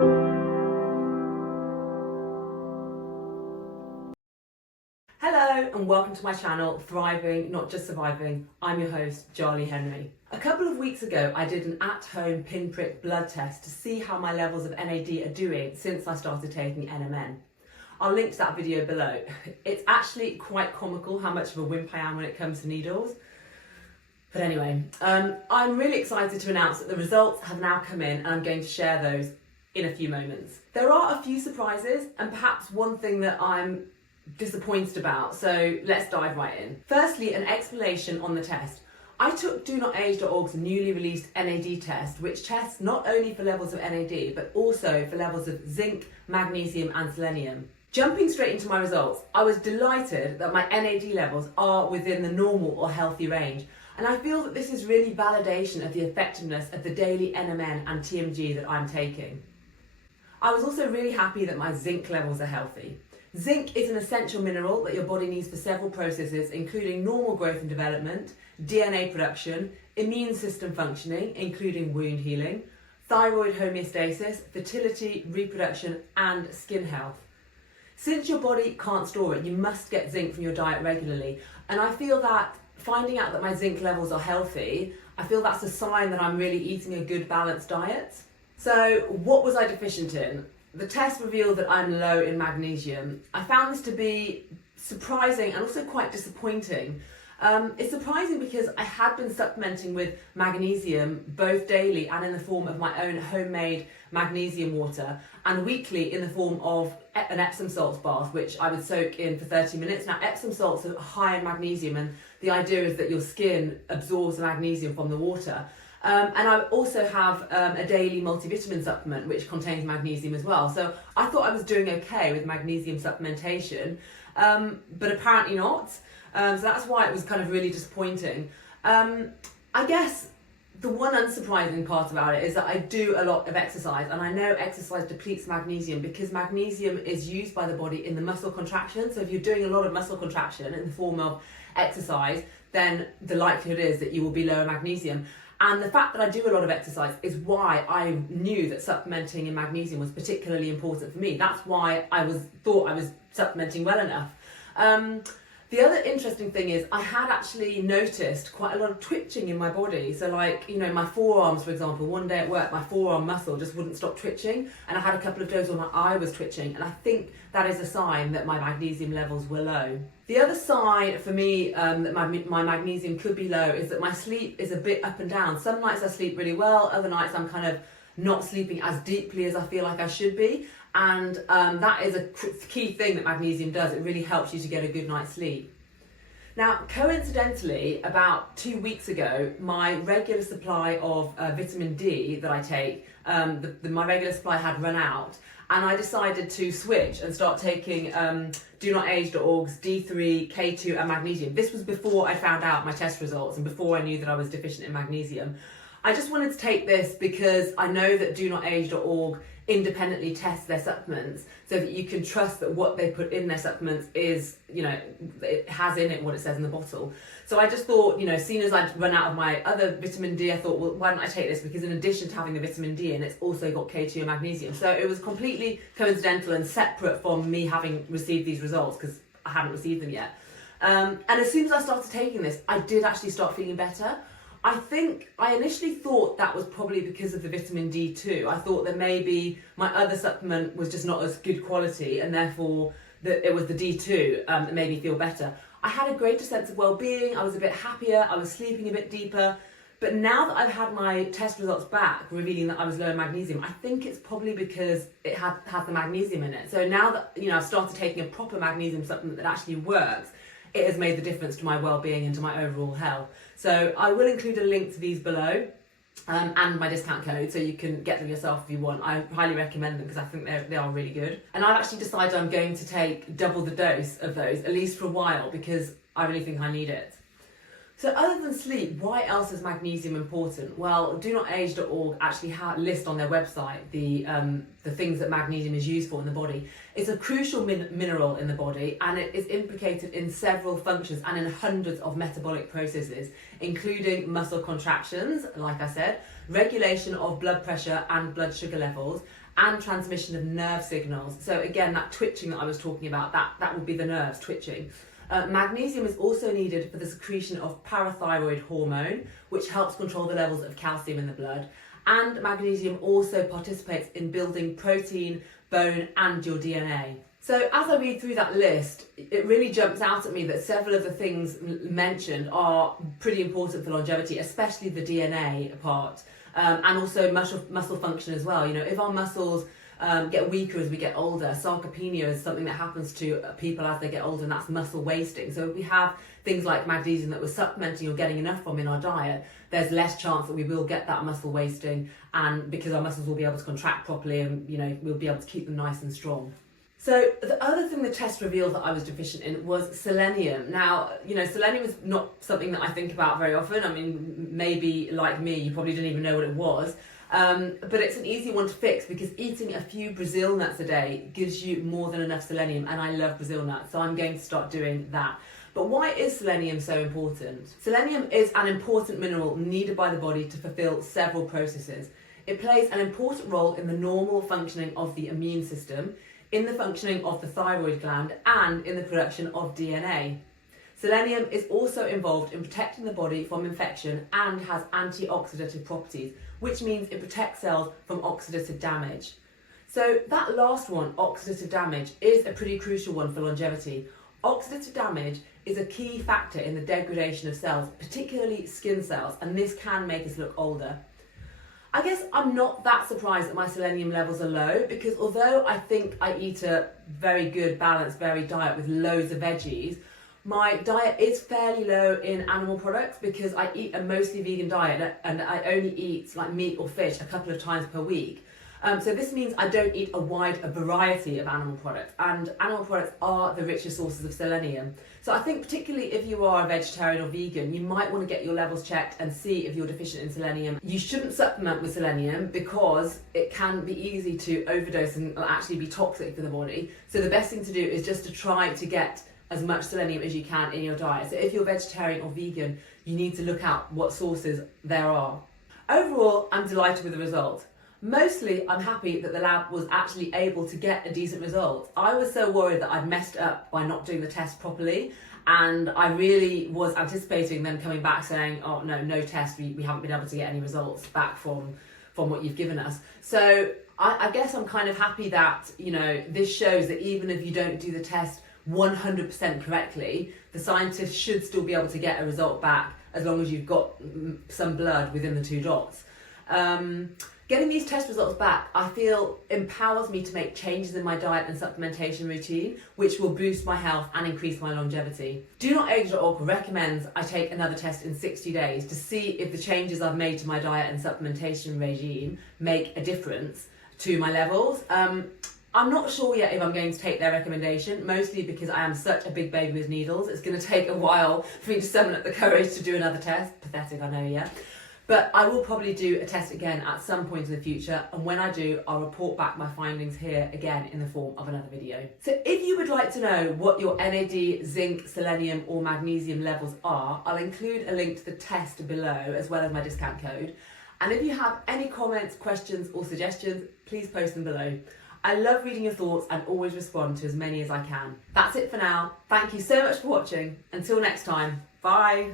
Hello and welcome to my channel, Thriving, Not Just Surviving. I'm your host, Charlie Henry. A couple of weeks ago, I did an at-home pinprick blood test to see how my levels of NAD are doing since I started taking NMN. I'll link to that video below. It's actually quite comical how much of a wimp I am when it comes to needles. But anyway, I'm really excited to announce that the results have now come in and I'm going to share those in a few moments. There are a few surprises and perhaps one thing that I'm disappointed about, so let's dive right in. Firstly, an explanation on the test. I took DoNotAge.org's newly released NAD test, which tests not only for levels of NAD, but also for levels of zinc, magnesium and selenium. Jumping straight into my results, I was delighted that my NAD levels are within the normal or healthy range, and I feel that this is really validation of the effectiveness of the daily NMN and TMG that I'm taking. I was also really happy that my zinc levels are healthy. Zinc is an essential mineral that your body needs for several processes, including normal growth and development, DNA production, immune system functioning, including wound healing, thyroid homeostasis, fertility, reproduction, and skin health. Since your body can't store it, you must get zinc from your diet regularly. And I feel that finding out that my zinc levels are healthy, I feel that's a sign that I'm really eating a good balanced diet. So what was I deficient in? The test revealed that I'm low in magnesium. I found this to be surprising and also quite disappointing. It's surprising because I had been supplementing with magnesium both daily and in the form of my own homemade magnesium water, and weekly in the form of an Epsom salts bath, which I would soak in for 30 minutes. Now, Epsom salts are high in magnesium, and the idea is that your skin absorbs the magnesium from the water. And I also have a daily multivitamin supplement which contains magnesium as well. So I thought I was doing okay with magnesium supplementation, but apparently not. So that's why it was kind of really disappointing. I guess the one unsurprising part about it is that I do a lot of exercise, and I know exercise depletes magnesium because magnesium is used by the body in the muscle contraction. So if you're doing a lot of muscle contraction in the form of exercise, then the likelihood is that you will be low in magnesium. And the fact that I do a lot of exercise is why I knew that supplementing in magnesium was particularly important for me. That's why I thought I was supplementing well enough. The other interesting thing is I had actually noticed quite a lot of twitching in my body. So like, you know, my forearms, for example, one day at work, my forearm muscle just wouldn't stop twitching. And I had a couple of days where my eye was twitching. And I think that is a sign that my magnesium levels were low. The other sign for me that my magnesium could be low is that my sleep is a bit up and down. Some nights I sleep really well, other nights I'm kind of not sleeping as deeply as I feel like I should be. And that is a key thing that magnesium does. It really helps you to get a good night's sleep. Now, coincidentally, about 2 weeks ago, my regular supply of vitamin D that I take, my regular supply had run out, and I decided to switch and start taking DoNotAge.org's D3, K2 and magnesium. This was before I found out my test results and before I knew that I was deficient in magnesium. I just wanted to take this because I know that DoNotAge.org independently tests their supplements so that you can trust that what they put in their supplements is, you know, it has in it what it says in the bottle. So I just thought, you know, as soon as I'd run out of my other vitamin D, I thought, well, why don't I take this? Because in addition to having the vitamin D in, it's also got K2 and magnesium. So it was completely coincidental and separate from me having received these results because I hadn't received them yet. And as soon as I started taking this, I did actually start feeling better. I think I initially thought that was probably because of the vitamin D2. I thought that maybe my other supplement was just not as good quality and therefore that it was the D2 that made me feel better. I had a greater sense of well-being, I was a bit happier, I was sleeping a bit deeper. But now that I've had my test results back revealing that I was low in magnesium, I think it's probably because it had the magnesium in it. So now that, you know, I've started taking a proper magnesium supplement that actually works, it has made the difference to my well-being and to my overall health. So I will include a link to these below and my discount code so you can get them yourself if you want. I highly recommend them because I think they are really good. And I've actually decided I'm going to take double the dose of those, at least for a while, because I really think I need it. So other than sleep, why else is magnesium important? Well, DoNotAge.org actually list on their website the things that magnesium is used for in the body. It's a crucial mineral in the body, and it is implicated in several functions and in hundreds of metabolic processes, including muscle contractions, like I said, regulation of blood pressure and blood sugar levels, and transmission of nerve signals. So again, that twitching that I was talking about, that would be the nerves twitching. Magnesium is also needed for the secretion of parathyroid hormone, which helps control the levels of calcium in the blood. And magnesium also participates in building protein, bone, and your DNA. So as I read through that list, it really jumps out at me that several of the things mentioned are pretty important for longevity, especially the DNA part, and also muscle function as well. You know, if our muscles get weaker as we get older, sarcopenia is something that happens to people as they get older, and that's muscle wasting. So if we have things like magnesium that we're supplementing or getting enough from in our diet, there's less chance that we will get that muscle wasting, and because our muscles will be able to contract properly, and you know, we'll be able to keep them nice and strong. So the other thing the test revealed that I was deficient in was selenium. Now, you know, selenium is not something that I think about very often. I mean, maybe like me, you probably didn't even know what it was. But it's an easy one to fix because eating a few Brazil nuts a day gives you more than enough selenium, and I love Brazil nuts, so I'm going to start doing that. But why is selenium so important? Selenium is an important mineral needed by the body to fulfill several processes. It plays an important role in the normal functioning of the immune system, in the functioning of the thyroid gland, and in the production of DNA. Selenium is also involved in protecting the body from infection and has antioxidative properties, which means it protects cells from oxidative damage. So that last one, oxidative damage, is a pretty crucial one for longevity. Oxidative damage is a key factor in the degradation of cells, particularly skin cells, and this can make us look older. I guess I'm not that surprised that my selenium levels are low, because although I think I eat a very good, balanced, varied diet with loads of veggies, my diet is fairly low in animal products because I eat a mostly vegan diet and I only eat like meat or fish a couple of times per week. So this means I don't eat a wide variety of animal products, and animal products are the richest sources of selenium. So I think particularly if you are a vegetarian or vegan, you might want to get your levels checked and see if you're deficient in selenium. You shouldn't supplement with selenium because it can be easy to overdose and actually be toxic for the body. So the best thing to do is just to try to get as much selenium as you can in your diet. So if you're vegetarian or vegan, you need to look out what sources there are. Overall, I'm delighted with the result. Mostly, I'm happy that the lab was actually able to get a decent result. I was so worried that I'd messed up by not doing the test properly, and I really was anticipating them coming back saying, oh no test, we haven't been able to get any results back from what you've given us. So I guess I'm kind of happy that, you know, this shows that even if you don't do the test 100% correctly, the scientists should still be able to get a result back as long as you've got some blood within the 2 dots. Getting these test results back, I feel, empowers me to make changes in my diet and supplementation routine, which will boost my health and increase my longevity. DoNotAge.org recommends I take another test in 60 days to see if the changes I've made to my diet and supplementation regime make a difference to my levels. I'm not sure yet if I'm going to take their recommendation, mostly because I am such a big baby with needles. It's going to take a while for me to summon up the courage to do another test. Pathetic, I know, yeah. But I will probably do a test again at some point in the future, and when I do, I'll report back my findings here again in the form of another video. So if you would like to know what your NAD, zinc, selenium or magnesium levels are, I'll include a link to the test below as well as my discount code. And if you have any comments, questions or suggestions, please post them below. I love reading your thoughts and always respond to as many as I can. That's it for now. Thank you so much for watching. Until next time, bye.